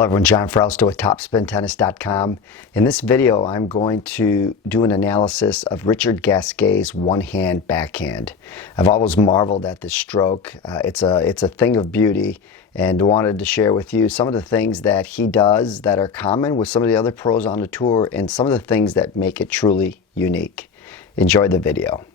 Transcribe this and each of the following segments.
Hello everyone, John Frausto with TopspinTennis.com. In this video, I'm going to do an analysis of Richard Gasquet's one-hand backhand. I've always marveled at this stroke. It's a thing of beauty, and wanted to share with you some of the things that he does that are common with some of the other pros on the tour, and some of the things that make it truly unique. Enjoy the video.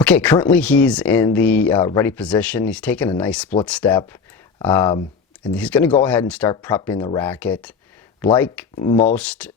Okay, currently he's in the ready position. He's taking a nice split step, and he's going to go ahead and start prepping the racket. Like most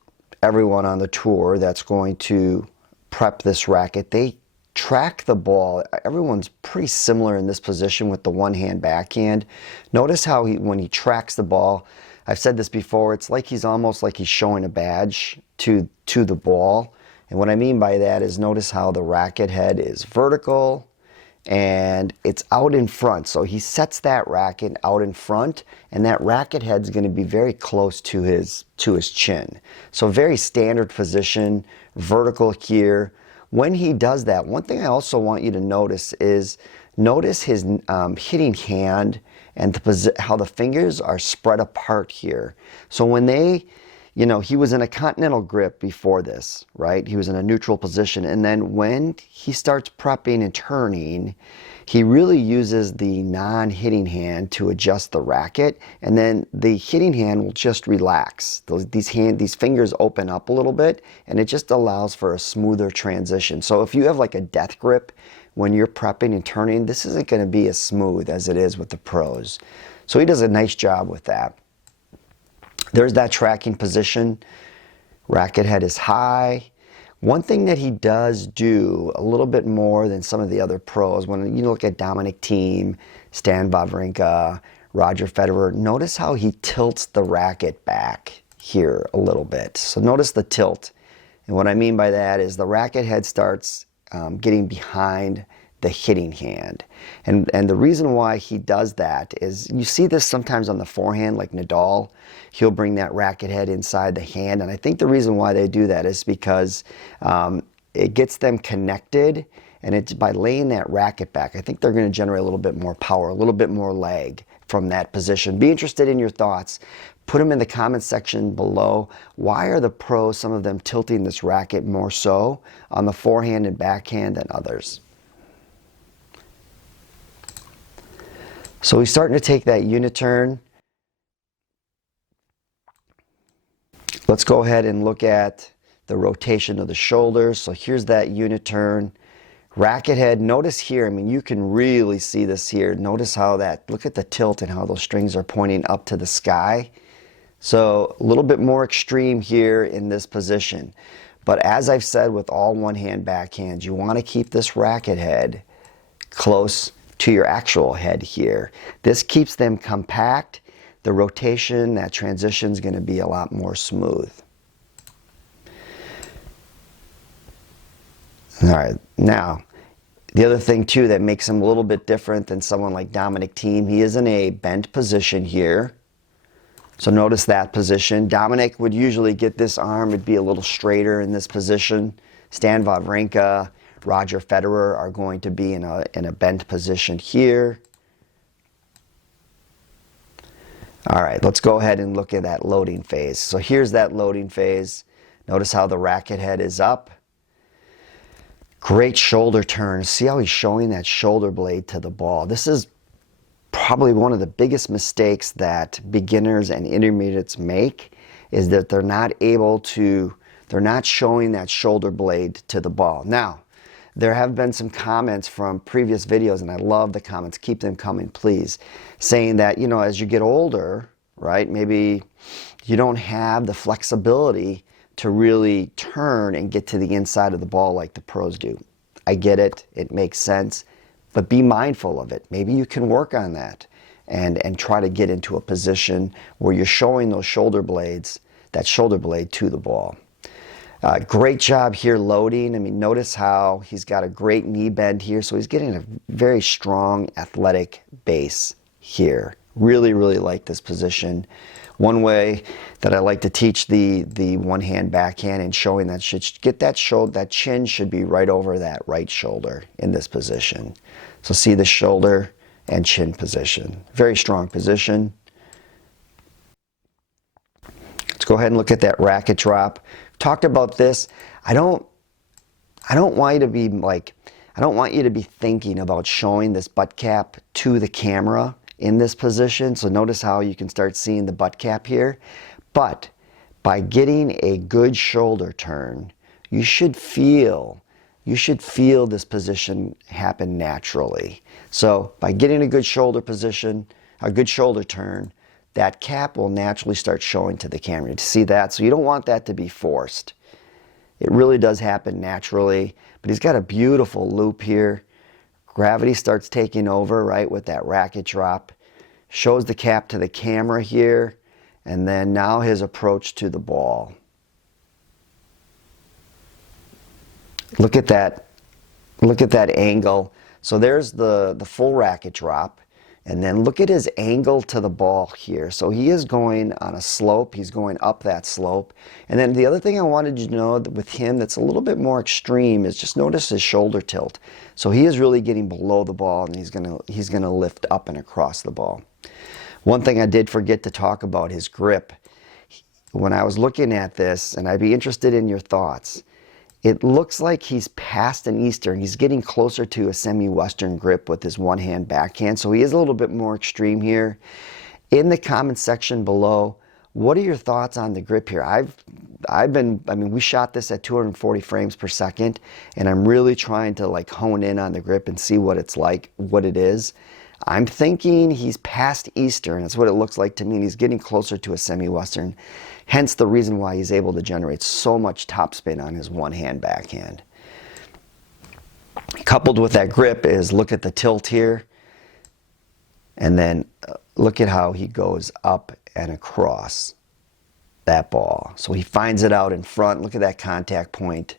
everyone on the tour that's going to prep this racket, they track the ball. Everyone's pretty similar in this position with the one-hand backhand. Notice how when he tracks the ball, I've said this before, it's like he's almost like he's showing a badge to the ball. And what I mean by that is notice how the racket head is vertical and it's out in front. So he sets that racket out in front, and that racket head's going to be very close to his chin. So very standard position, vertical here. When he does that, one thing I also want you to notice is notice his hitting hand and how the fingers are spread apart here. So when they, you know, he was in a continental grip before this, right? He was in a neutral position. And then when he starts prepping and turning, he really uses the non-hitting hand to adjust the racket. And then the hitting hand will just relax. These fingers open up a little bit, and it just allows for a smoother transition. So if you have like a death grip when you're prepping and turning, this isn't going to be as smooth as it is with the pros. So he does a nice job with that. There's that tracking position. Racket head is high. One thing that he does do a little bit more than some of the other pros, when you look at Dominic, Thiem, Stan Wawrinka, Roger Federer, notice how he tilts the racket back here a little bit. So notice the tilt. And what I mean by that is the racket head starts getting behind the hitting hand. And the reason why he does that is, you see this sometimes on the forehand, like Nadal, he'll bring that racket head inside the hand. And I think the reason why they do that is because it gets them connected, and it's by laying that racket back, I think they're going to generate a little bit more power, a little bit more leg from that position. Be interested in your thoughts. Put them in the comment section below. Why are the pros, some of them, tilting this racket more so on the forehand and backhand than others? So he's starting to take that unit turn. Let's go ahead and look at the rotation of the shoulders. So here's that unit turn. Racket head, notice here, I mean, you can really see this here. Notice how look at the tilt and how those strings are pointing up to the sky. So a little bit more extreme here in this position. But as I've said with all one-hand backhands, you want to keep this racket head close to your actual head here. This keeps them compact. The rotation, that transition is going to be a lot more smooth. All right, now the other thing too that makes him a little bit different than someone like Dominic Thiem, he is in a bent position here. So notice that position. Dominic would usually get this arm, it'd be a little straighter in this position. Stan Wawrinka, Roger Federer are going to be in a bent position here. All right, let's go ahead and look at that loading phase. So here's that loading phase. Notice how the racket head is up. Great shoulder turn. See how he's showing that shoulder blade to the ball. This is probably one of the biggest mistakes that beginners and intermediates make, is that they're not showing that shoulder blade to the ball. Now, there have been some comments from previous videos, and I love the comments, keep them coming please, saying that, you know, as you get older, right, maybe you don't have the flexibility to really turn and get to the inside of the ball like the pros do. I get it, it makes sense, but be mindful of it. Maybe you can work on that and try to get into a position where you're showing those shoulder blades, that shoulder blade to the ball. Great job here loading. I mean, notice how he's got a great knee bend here. So he's getting a very strong athletic base here. Really, really like this position. One way that I like to teach the one-hand backhand and showing that should get that shoulder, that chin should be right over that right shoulder in this position. So see the shoulder and chin position. Very strong position. Let's go ahead and look at that racket drop. Talked about this. I don't want you to be like, I don't want you to be thinking about showing this butt cap to the camera in this position. So notice how you can start seeing the butt cap here. But by getting a good shoulder turn, you should feel this position happen naturally. So by getting a good shoulder position, a good shoulder turn, that cap will naturally start showing to the camera. You see that? So you don't want that to be forced. It really does happen naturally, but he's got a beautiful loop here. Gravity starts taking over, right, with that racket drop. Shows the cap to the camera here, and then now his approach to the ball. Look at that angle. So there's the full racket drop. And then look at his angle to the ball here. So he is going on a slope. He's going up that slope. And then the other thing I wanted you to know with him that's a little bit more extreme is just notice his shoulder tilt. So he is really getting below the ball, and he's gonna lift up and across the ball. One thing I did forget to talk about, his grip. When I was looking at this, and I'd be interested in your thoughts, it looks like he's past an Eastern. He's getting closer to a semi-Western grip with his one-hand backhand. So he is a little bit more extreme here. In the comment section below, what are your thoughts on the grip here? I mean, we shot this at 240 frames per second, and I'm really trying to like hone in on the grip and see what it's like, what it is. I'm thinking he's past Eastern. That's what it looks like to me. And he's getting closer to a semi-Western. Hence the reason why he's able to generate so much topspin on his one-hand backhand. Coupled with that grip is look at the tilt here. And then look at how he goes up and across that ball. So he finds it out in front. Look at that contact point.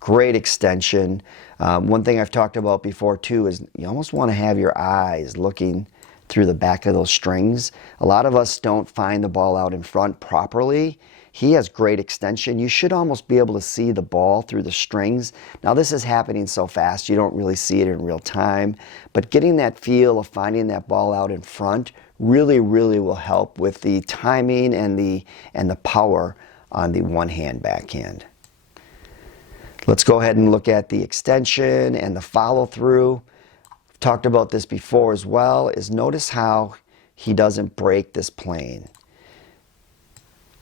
Great extension. One thing I've talked about before too is you almost want to have your eyes looking through the back of those strings. A lot of us don't find the ball out in front properly. He has great extension. You should almost be able to see the ball through the strings. Now this is happening so fast you don't really see it in real time, but getting that feel of finding that ball out in front really will help with the timing and the power on the one-hand backhand. Let's go ahead and look at the extension and the follow-through. Talked about this before as well, is notice how he doesn't break this plane.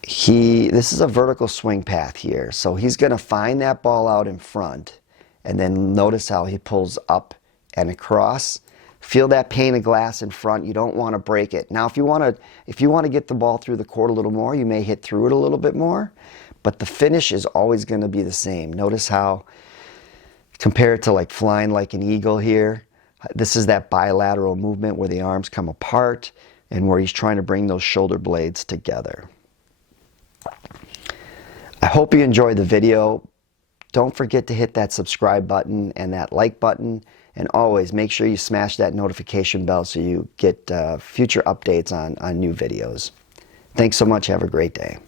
This is a vertical swing path here, so he's going to find that ball out in front, and then notice how he pulls up and across. Feel that pane of glass in front. You don't want to break it. Now, if you want to get the ball through the court a little more, you may hit through it a little bit more, but the finish is always going to be the same. Notice how, compared to like flying like an eagle here, this is that bilateral movement where the arms come apart and where he's trying to bring those shoulder blades together. I hope you enjoyed the video. Don't forget to hit that subscribe button and that like button, and always make sure you smash that notification bell so you get future updates on new videos. Thanks so much. Have a great day.